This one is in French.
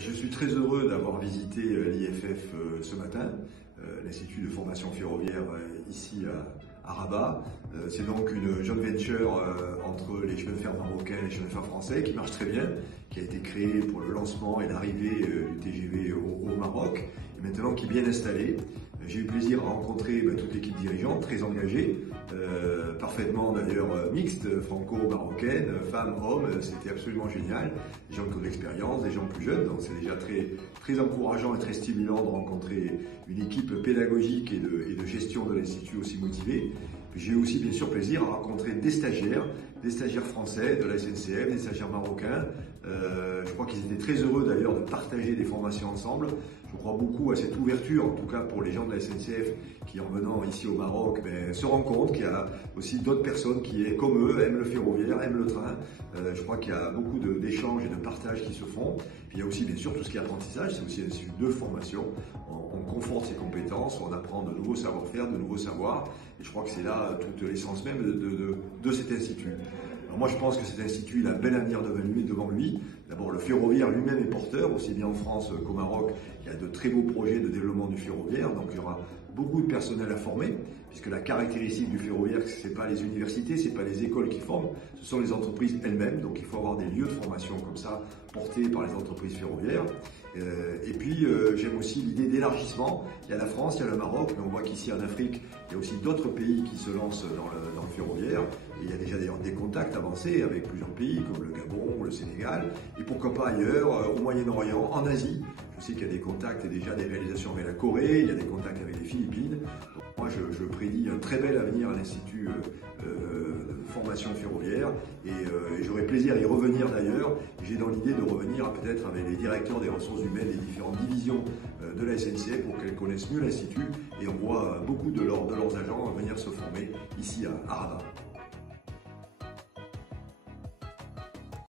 Je suis très heureux d'avoir visité l'IFF ce matin, l'Institut de formation ferroviaire ici à Rabat. C'est donc une joint venture entre les chemins de fer marocains et les chemins de fer français qui marche très bien, qui a été créée pour le lancement et l'arrivée du TGV au Maroc et maintenant qui est bien installée. J'ai eu plaisir à rencontrer toute l'équipe dirigeante, très engagée, parfaitement d'ailleurs mixte, franco-marocaine, femmes, hommes, c'était absolument génial. Des gens qui ont de l'expérience, des gens plus jeunes, donc c'est déjà très encourageant et très stimulant de rencontrer une équipe pédagogique et de gestion de l'Institut aussi motivée. J'ai eu aussi bien sûr plaisir à rencontrer des stagiaires français de la SNCF, des stagiaires marocains. Je crois qu'ils étaient très heureux d'ailleurs de partager des formations ensemble. Je crois beaucoup à cette ouverture, en tout cas pour les gens de la SNCF qui, en venant ici au Maroc, se rendent compte qu'il y a aussi d'autres personnes qui, comme eux, aiment le ferroviaire, aiment le train. Je crois qu'il y a beaucoup d'échanges et de partages qui se font. Puis il y a aussi bien sûr tout ce qui est apprentissage, c'est aussi un institut de formation. On conforte ses compétences, on apprend de nouveaux savoir-faire, de nouveaux savoirs. Et je crois que c'est là toute l'essence même de cet institut. Alors moi je pense que cet institut il a un bel avenir devant lui. D'abord le ferroviaire lui-même est porteur, aussi bien en France qu'au Maroc. Il y a de très beaux projets de développement du ferroviaire, donc il y aura beaucoup de personnel à former, puisque la caractéristique du ferroviaire, ce n'est pas les universités, ce n'est pas les écoles qui forment, ce sont les entreprises elles-mêmes. Donc il faut avoir des lieux de formation comme ça, portés par les entreprises ferroviaires. Et puis j'aime aussi l'idée d'élargissement. Il y a la France, il y a le Maroc, mais on voit qu'ici en Afrique, il y a aussi d'autres pays qui se lancent dans le ferroviaire. Et il y a déjà d'ailleurs des contacts avancés avec plusieurs pays comme le Gabon, le Sénégal, et pourquoi pas ailleurs, au Moyen-Orient, en Asie. Je sais qu'il y a des contacts et déjà des réalisations avec la Corée, il y a des contacts avec les Philippines. Donc moi je prédis un très bel avenir à l'Institut de formation ferroviaire et j'aurai plaisir à y revenir d'ailleurs. J'ai dans l'idée de revenir peut-être avec les directeurs des ressources humaines des différentes divisions de la SNCF pour qu'elles connaissent mieux l'Institut et on voit beaucoup de leurs agents venir se former ici à Rabat.